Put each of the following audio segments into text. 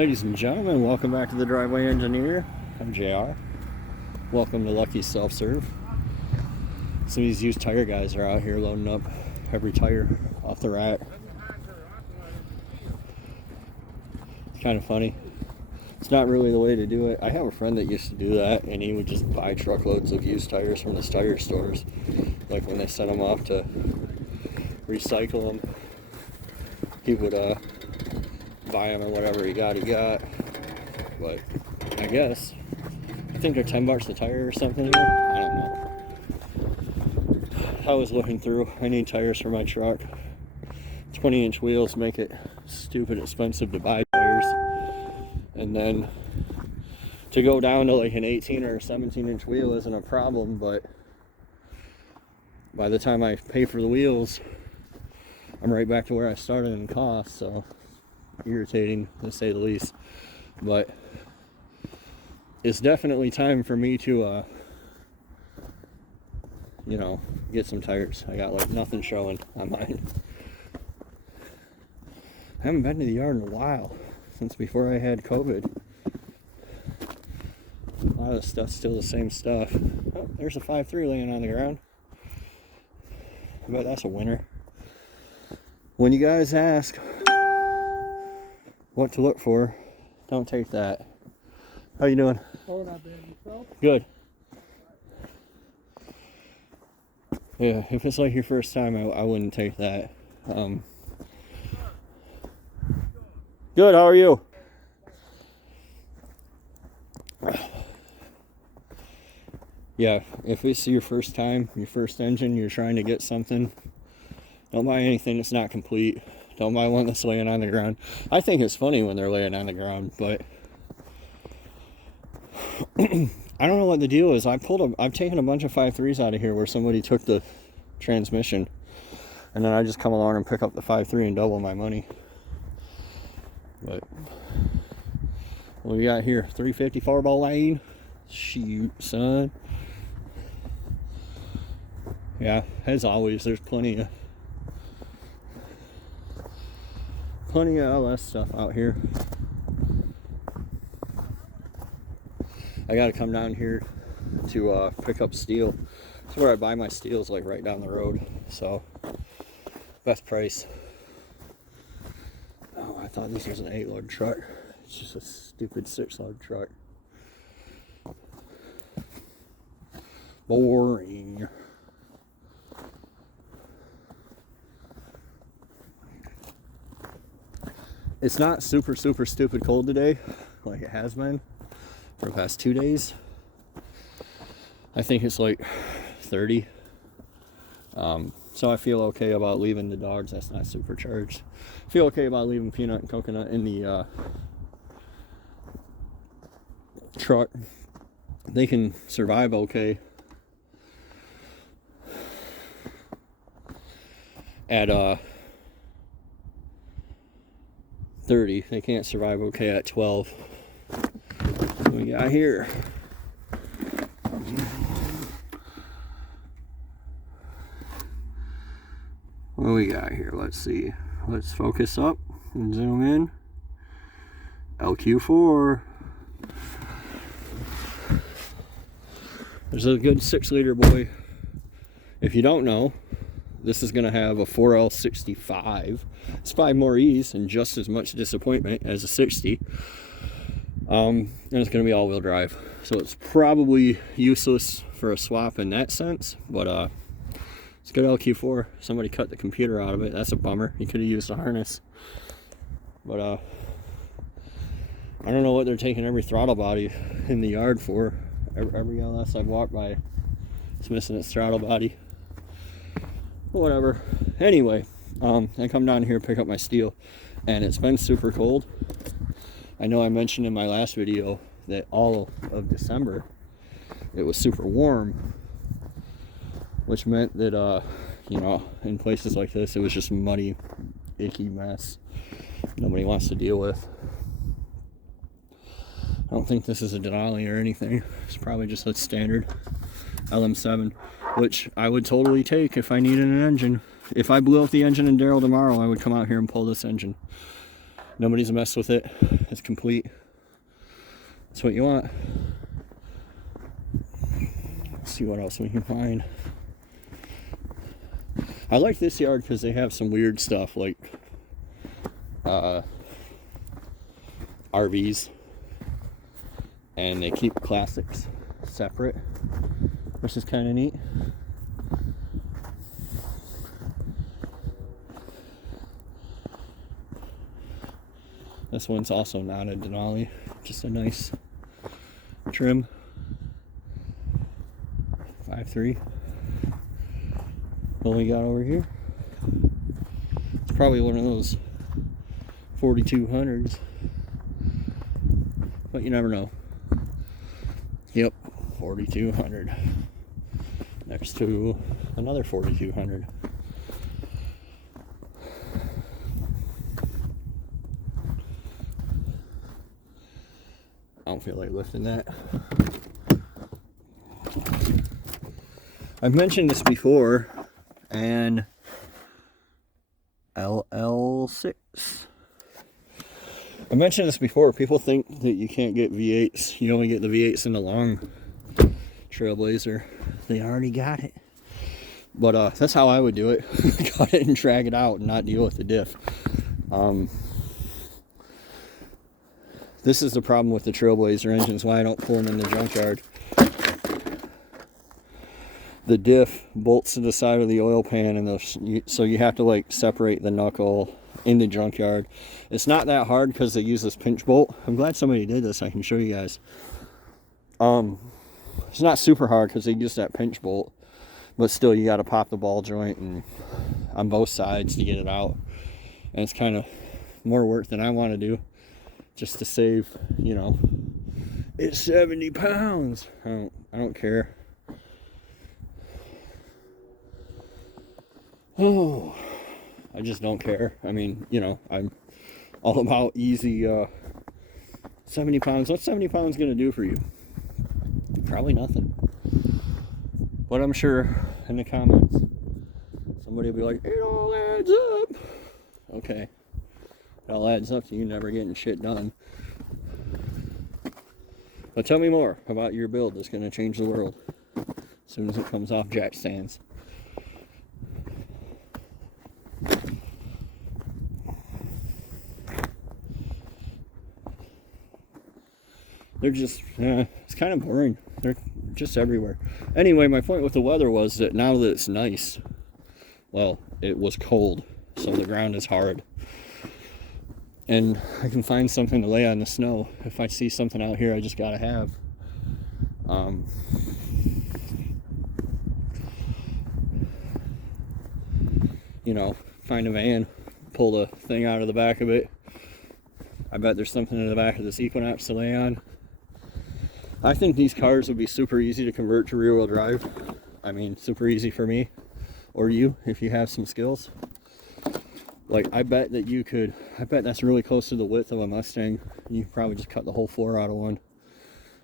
Ladies and gentlemen, welcome back to the Driveway Engineer. I'm JR. Welcome to Lucky's Self-Serve. Some of these used tire guys are out here loading up every tire off the rack. It's kind of funny. It's not really the way to do it. I have a friend that used to do that, and he would just buy truckloads of used tires from his tire stores. Like when they sent them off to recycle them, he would buy them and whatever he got. But I guess I think they're $10 a tire or something here. I don't know. I was looking through. I need tires for my truck. 20-inch wheels make it stupid expensive to buy tires, and then to go down to like an 18 or 17-inch wheel isn't a problem, but by the time I pay for the wheels, I'm right back to where I started in cost. So irritating to say the least, but it's definitely time for me to get some tires. I got like nothing showing on mine. I haven't been to the yard in a while, since before I had COVID. A lot of the stuff's still the same stuff. Oh, there's a 5.3 laying on the ground. I bet that's a winner. When you guys ask what to look for, don't take that. How you doing? Oh, not bad. Yourself? Good. Yeah, if it's like your first time, I wouldn't take that. Good, how are you? Yeah, if it's your first time, your first engine, you're trying to get something, don't buy anything that's not complete. Don't buy one that's laying on the ground. I think it's funny when they're laying on the ground, but I don't know what the deal is. I've taken a bunch of 5.3s out of here where somebody took the transmission, and then I just come along and pick up the 5.3 and double my money. But what we got here? 350 4-ball lane. Shoot, son. Yeah, as always, there's plenty of LS stuff out here. I gotta come down here to pick up steel. That's where I buy my steels, like right down the road. So best price. Oh, I thought this was an 8-load truck. It's just a stupid 6-load truck. Boring. It's not super stupid cold today like it has been for the past 2 days. I think it's like 30. So I feel okay about leaving the dogs. That's not supercharged. I feel okay about leaving Peanut and Coconut in the truck. They can survive okay at 30. They can't survive okay at 12. What we got here? What we got here? Let's see. Let's focus up and zoom in. LQ4. There's a good 6-liter boy. If you don't know, this is going to have a 4L65. It's 5 more E's and just as much disappointment as a 60. And it's going to be all-wheel drive. So it's probably useless for a swap in that sense. But it's a good LQ4. Somebody cut the computer out of it. That's a bummer. You could have used a harness. But I don't know what they're taking every throttle body in the yard for. Every LS I've walked by, it's missing its throttle body. Whatever. Anyway, I come down here, pick up my steel, and it's been super cold. I know I mentioned in my last video that all of December it was super warm, which meant that in places like this it was just muddy, icky mess nobody wants to deal with. I don't think this is a Denali or anything. It's probably just a standard LM7, which I would totally take if I needed an engine. If I blew up the engine in Darrell tomorrow, I would come out here and pull this engine. Nobody's messed with it. It's complete. That's what you want. Let's see what else we can find. I like this yard because they have some weird stuff like RVs, and they keep classics separate, which is kind of neat. This one's also not a Denali, just a nice trim. 5.3. What we got over here? It's probably one of those 4200s, but you never know. Yep, 4200 next to another 4200. I don't feel like lifting that. I've mentioned this before, and LL6. I mentioned this before. People think that you can't get V8s. You only get the V8s in the long Trailblazer. They already got it. But that's how I would do it. Cut it and drag it out and not deal with the diff. This is the problem with the Trailblazer engines, why I don't pull them in the junkyard. The diff bolts to the side of the oil pan, and so you have to like separate the knuckle in the junkyard. It's not that hard because they use this pinch bolt. I'm glad somebody did this. I can show you guys. It's not super hard because they use that pinch bolt, but still you got to pop the ball joint and on both sides to get it out, and it's kind of more work than I want to do, just to save, you know, it's 70 pounds. I don't care. Oh, I just don't care. I mean, you know, I'm all about easy 70 pounds. What's 70 pounds going to do for you? Probably nothing. But I'm sure in the comments, somebody will be like, it all adds up. Okay. It all adds up to you never getting shit done. But tell me more about your build that's going to change the world as soon as it comes off jack stands. They're just, it's kind of boring. They're just everywhere. Anyway, my point with the weather was that now that it's nice, well, it was cold, so the ground is hard. And I can find something to lay on the snow. If I see something out here I just gotta have. You know, find a van, pull the thing out of the back of it. I bet there's something in the back of this Equinox to lay on. I think these cars would be super easy to convert to rear-wheel drive. I mean, super easy for me, or you, if you have some skills. Like, I bet that you could, I bet that's really close to the width of a Mustang. You could probably just cut the whole floor out of one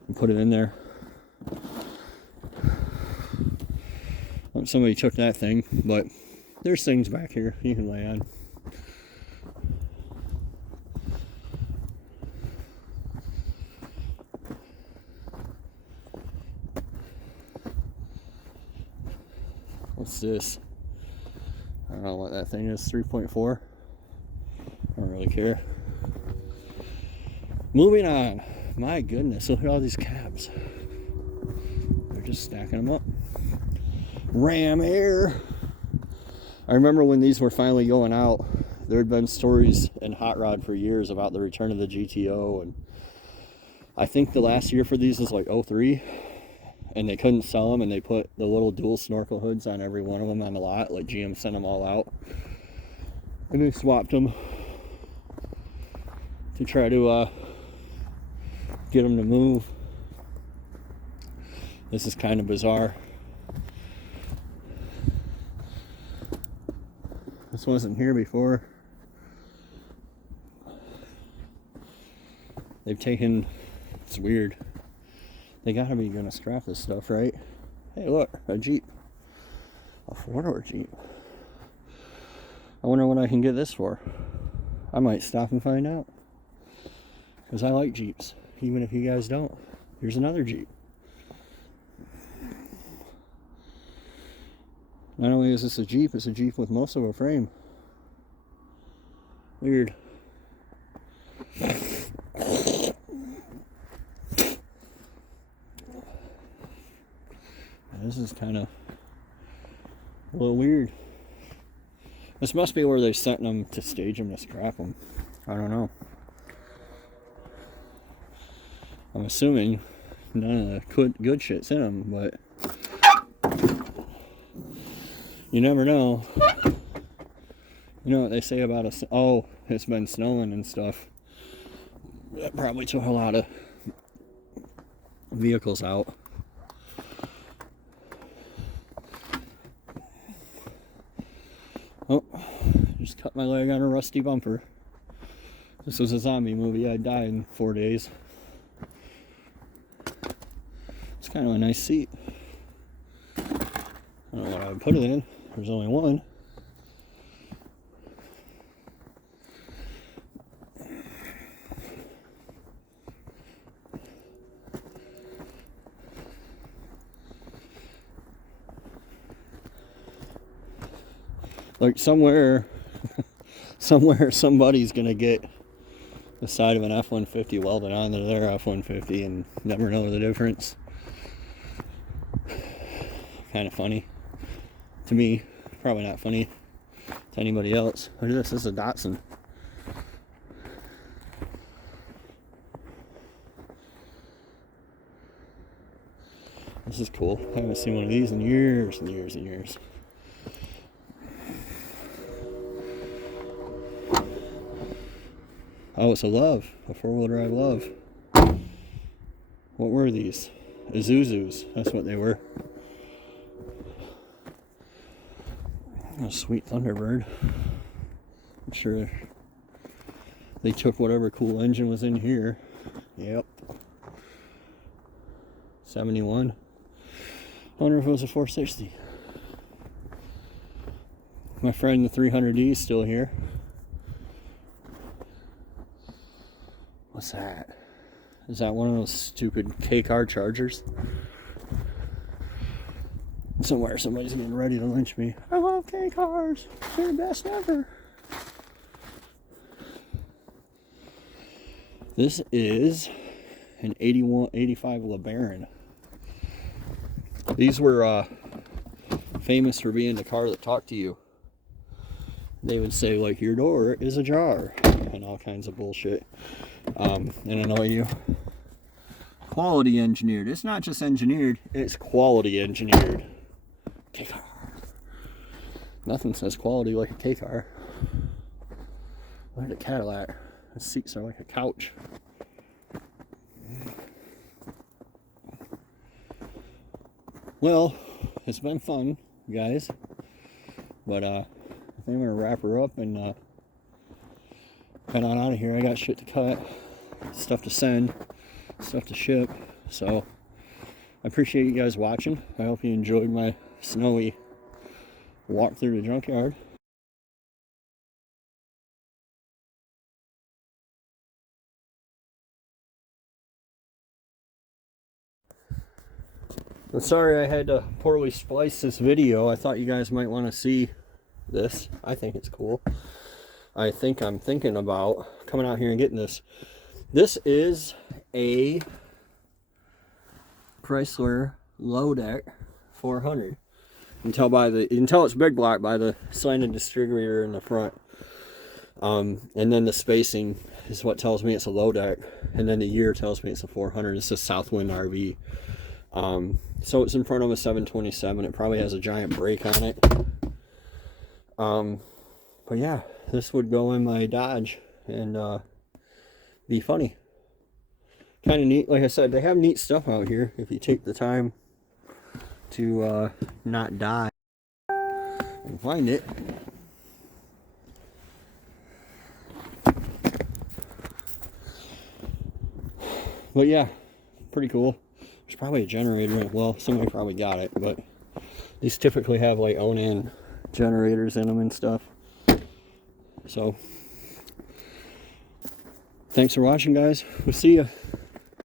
and put it in there. Somebody took that thing, but there's things back here you can lay on. What's this? I don't know what that thing is. 3.4. I don't really care. Moving on. My goodness, look at all these cabs. They're just stacking them up. Ram Air. I remember when these were finally going out, there had been stories in Hot Rod for years about the return of the GTO, and I think the last year for these was like 03. And they couldn't sell them, and they put the little dual snorkel hoods on every one of them on the lot. Like, GM sent them all out, and they swapped them to try to get them to move. This is kind of bizarre. This wasn't here before. They've taken, it's weird. They gotta be gonna strap this stuff, right? Hey, look, a Jeep. A 4-door Jeep. I wonder what I can get this for. I might stop and find out. Because I like Jeeps. Even if you guys don't. Here's another Jeep. Not only is this a Jeep, it's a Jeep with most of a frame. Weird. This is kind of a little weird. This must be where they're setting them to stage them to scrap them. I don't know. I'm assuming none of the good shit's in them, but you never know. You know what they say about us? Oh, it's been snowing and stuff. That probably took a lot of vehicles out. Oh, just cut my leg on a rusty bumper. This was a zombie movie. I'd die in 4 days. It's kind of a nice seat. I don't know what I would put it in. There's only one. Like somewhere somebody's gonna get the side of an F-150 welded onto their F-150 and never know the difference. Kind of funny to me, probably not funny to anybody else. Look at this. This is a Datsun. This is cool. I haven't seen one of these in years and years and years. Oh, it's a Love, a four-wheel drive Love. What were these? Isuzus, that's what they were. A sweet Thunderbird. I'm sure they took whatever cool engine was in here. Yep. 71. I wonder if it was a 460. My friend the 300D is still here. What's that? Is that one of those stupid K-car chargers? Somewhere somebody's getting ready to lynch me. I love K-cars. They're the best ever. This is an 85 LeBaron. These were famous for being the car that talked to you. They would say, like, your door is ajar, and all kinds of bullshit, and annoy you. Quality engineered. It's not just engineered, it's quality engineered. K-car. Nothing says quality like a K-car. Look at a Cadillac. The seats are like a couch. Well, it's been fun, guys. But I think I'm gonna wrap her up and head on out of here. I got shit to cut, stuff to send, stuff to ship. So I appreciate you guys watching. I hope you enjoyed my snowy walk through the junkyard. I'm sorry I had to poorly splice this video. I thought you guys might want to see this. I think it's cool. I think I'm thinking about coming out here and getting this. This is a Chrysler Low-Deck 400. You can tell it's big block by the slanted distributor in the front. And then the spacing is what tells me it's a low deck. And then the year tells me it's a 400. It's a Southwind RV. So it's in front of a 727. It probably has a giant brake on it. But yeah, this would go in my Dodge and be funny. Kind of neat. Like I said, they have neat stuff out here if you take the time to not die and find it. But yeah, pretty cool. There's probably a generator. Well, somebody probably got it, but these typically have like own-in generators in them and stuff. So Thanks for watching, guys. We'll see you.